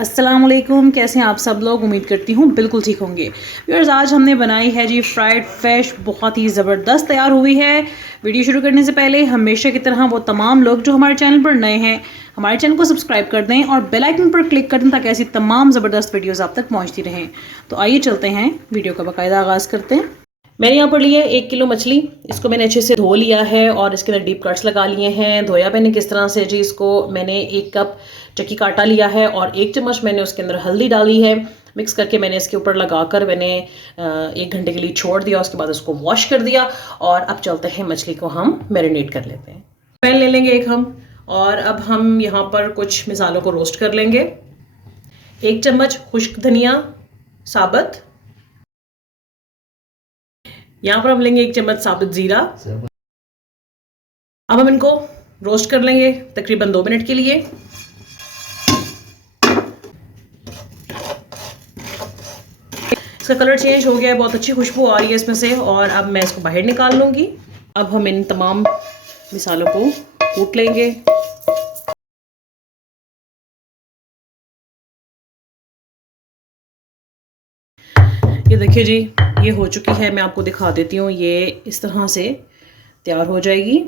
अस्सलाम वालेकुम, कैसे हैं आप सब लोग। उम्मीद करती हूँ बिल्कुल ठीक होंगे। व्यूअर्स, आज हमने बनाई है जी फ्राइड फिश, बहुत ही ज़बरदस्त तैयार हुई है। वीडियो शुरू करने से पहले हमेशा की तरह वो तमाम लोग जो हमारे चैनल पर नए हैं, हमारे चैनल को सब्सक्राइब कर दें और बेल आइकन पर क्लिक कर दें ताकि ऐसी तमाम ज़बरदस्त वीडियोज़ आप तक पहुँचती रहें। तो आइए चलते हैं, वीडियो का बाकायदा आगाज़ करते हैं। मैंने यहाँ पर लिया है 1 किलो मछली। इसको मैंने अच्छे से धो लिया है और इसके अंदर डीप कट्स लगा लिए हैं। धोया मैंने किस तरह से जी, इसको मैंने 1 कप चक्की का आटा लिया है और 1 चम्मच मैंने उसके अंदर हल्दी डाली है। मिक्स करके मैंने इसके ऊपर लगाकर मैंने 1 घंटे के लिए छोड़ दिया। उसके बाद उसको वॉश कर दिया और अब चलते हैं, मछली को हम मैरिनेट कर लेते हैं। पैन ले लेंगे एक हम, और अब हम यहाँ पर कुछ मिसालों को रोस्ट कर लेंगे। 1 चम्मच खुश्क धनिया साबुत, यहाँ पर हम लेंगे 1 चम्मच साबुत जीरा। अब हम इनको रोस्ट कर लेंगे तकरीबन 2 मिनट के लिए। इसका कलर चेंज हो गया है, बहुत अच्छी खुशबू आ रही है इसमें से, और अब मैं इसको बाहर निकाल लूंगी। अब हम इन तमाम मिसालों को कूट लेंगे। ये देखिए जी, ये हो चुकी है। मैं आपको दिखा देती हूँ, ये इस तरह से तैयार हो जाएगी।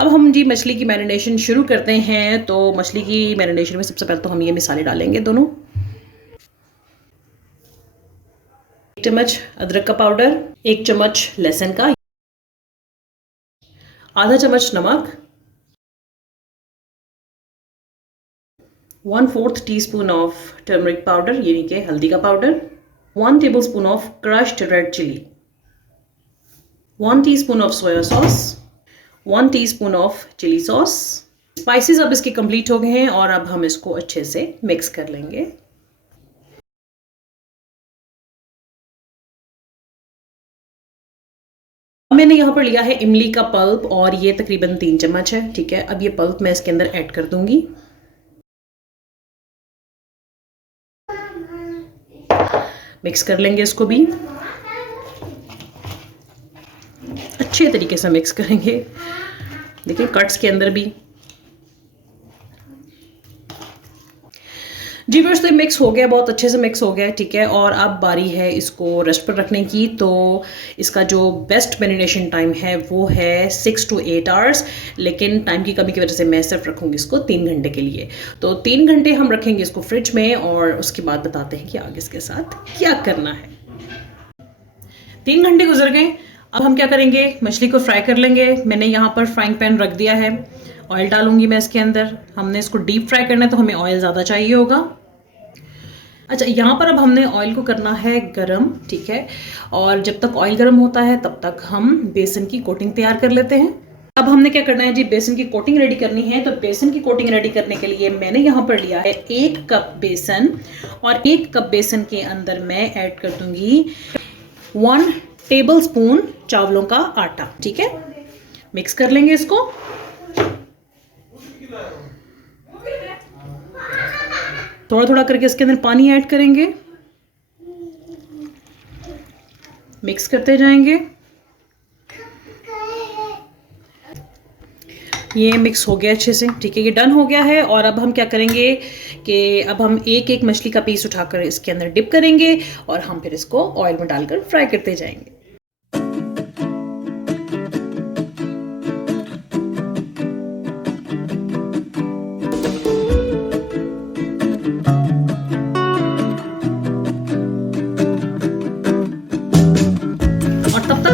अब हम जी मछली की मैरिनेशन शुरू करते हैं। तो मछली की मैरिनेशन में सबसे पहले तो हम ये मिसाले डालेंगे दोनों। 1 चम्मच अदरक का पाउडर, 1 चम्मच लहसुन का, आधा चम्मच नमक, 1/4 टीस्पून ऑफ टर्मरिक पाउडर यानी कि हल्दी का powder, 1 tablespoon of crushed red chilli, 1 teaspoon of soya sauce, 1 teaspoon of chilli sauce. Spices अब इसके कंप्लीट हो गए हैं और अब हम इसको अच्छे से मिक्स कर लेंगे। मैंने यहाँ पर लिया है इमली का पल्प और ये तकरीबन 3 चम्मच है। ठीक है, अब ये पल्प मैं इसके अंदर ऐड कर दूंगी। मिक्स कर लेंगे इसको भी अच्छे तरीके से मिक्स करेंगे। देखिए कट्स के अंदर भी जी व्यूअर्स, तो मिक्स हो गया, बहुत अच्छे से मिक्स हो गया। ठीक है, और अब बारी है इसको रेस्ट पर रखने की। तो इसका जो बेस्ट मैरिनेशन टाइम है वो है 6 to 8 आवर्स, लेकिन टाइम की कमी की वजह से मैं सिर्फ रखूँगी इसको 3 घंटे के लिए। तो 3 घंटे हम रखेंगे इसको फ्रिज में और उसके बाद बताते हैं कि आगे इसके साथ क्या करना है। 3 घंटे गुजर गए। अब हम क्या करेंगे, मछली को फ्राई कर लेंगे। मैंने यहाँ पर फ्राइंग पैन रख दिया है, ऑयल डालूंगी मैं इसके अंदर। हमने इसको डीप फ्राई करना है तो हमें ऑयल ज़्यादा चाहिए होगा। अच्छा, यहाँ पर अब हमने ऑयल को करना है गरम। ठीक है, और जब तक ऑयल गरम होता है तब तक हम बेसन की कोटिंग तैयार कर लेते हैं। अब हमने क्या करना है जी, बेसन की कोटिंग रेडी करनी है। तो बेसन की कोटिंग रेडी करने के लिए मैंने यहाँ पर लिया है 1 कप बेसन, और 1 कप बेसन के अंदर मैं ऐड कर दूंगी 1 टेबलस्पून चावलों का आटा। ठीक है, मिक्स कर लेंगे इसको। थोड़ा थोड़ा करके इसके अंदर पानी ऐड करेंगे, मिक्स करते जाएंगे। ये मिक्स हो गया अच्छे से। ठीक है, ये डन हो गया है। और अब हम क्या करेंगे कि अब हम एक एक मछली का पीस उठाकर इसके अंदर डिप करेंगे और हम फिर इसको ऑयल में डालकर फ्राई करते जाएंगे।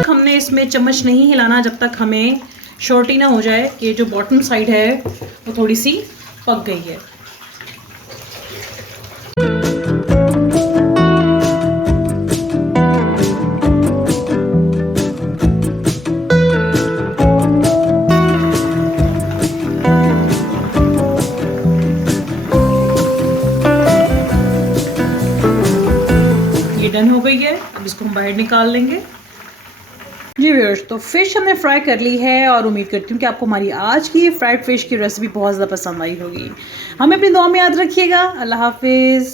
हमने इसमें चम्मच नहीं हिलाना जब तक हमें श्योरिटी ना हो जाए कि जो बॉटम साइड है वो थोड़ी सी पक गई है। ये डन हो गई है, अब इसको हम बाहर निकाल लेंगे। जी व्यूअर्स, तो फ़िश हमने फ्राई कर ली है और उम्मीद करती हूँ कि आपको हमारी आज की फ्राइड फ़िश की रेसिपी बहुत ज़्यादा पसंद आई होगी। हमें अपनी दुआ में याद रखिएगा। अल्लाह हाफिज़।